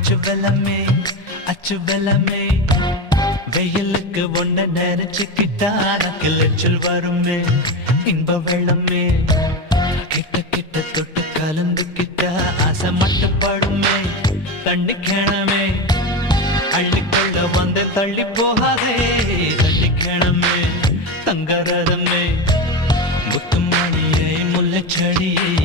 அச்சு வெலமே வெயிலுக்கு ஒன்ன நெரிச்சுக்கிட்டா கிளச்சல் வருமே இன்ப வெள்ளமே கிட்ட கிட்ட தொட்டு கலந்துக்கிட்டா ஆசை மட்டுப்படுமே தண்ணி கிணமே அள்ளிக்கொள்ள வந்து தள்ளி போகாதே தண்ணி கிணமே தங்கரதமே முத்துமணியை முல்லைச்செடியை